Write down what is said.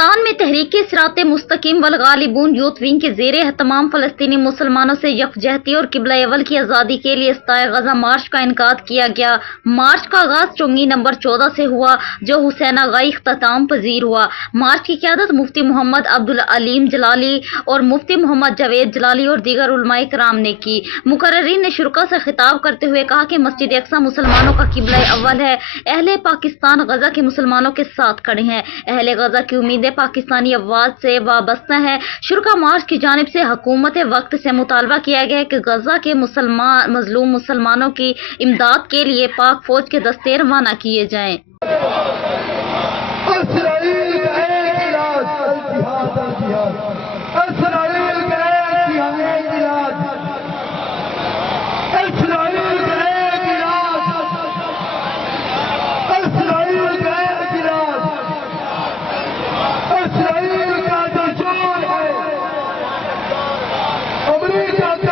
मुल्तान में तहरीक सिरात मुस्तकीम वल गालिबून यूथ विंग के ज़ेरे तमाम फ़लस्तीनी मुसलमानों से यकजहती और क़िबला अव्वल की आज़ादी के लिए इस्ताए गज़ा मार्च का इनकाद किया गया। मार्च का आगाज़ चुंगी नंबर 14 से हुआ जो हुसैनागाई इख्तिताम पजीर हुआ। मार्च की क़यादत मुफ्ती मोहम्मद अब्दुल अलीम जलाली और मुफ्ती मोहम्मद जावेद जलाली और दीगर उलमाए कराम ने की। मुकर्रिरीन ने शुरका से खिताब करते हुए कहा कि मस्जिद अक्सा मुसलमानों का क़िबला अव्वल है। अहले पाकिस्तान गज़ा के मुसलमानों के साथ खड़े हैं। अहले गज़ा की उम्मीदें पाकिस्तानी अफवाज से वाबस्ता है। शुरका मार्च की जानिब से हुकूमत वक्त से मुतालबा किया गया है कि गजा के मजलूम मुसलमानों की इमदाद के लिए पाक फौज के दस्ते रवाना किए जाएं। अमरीका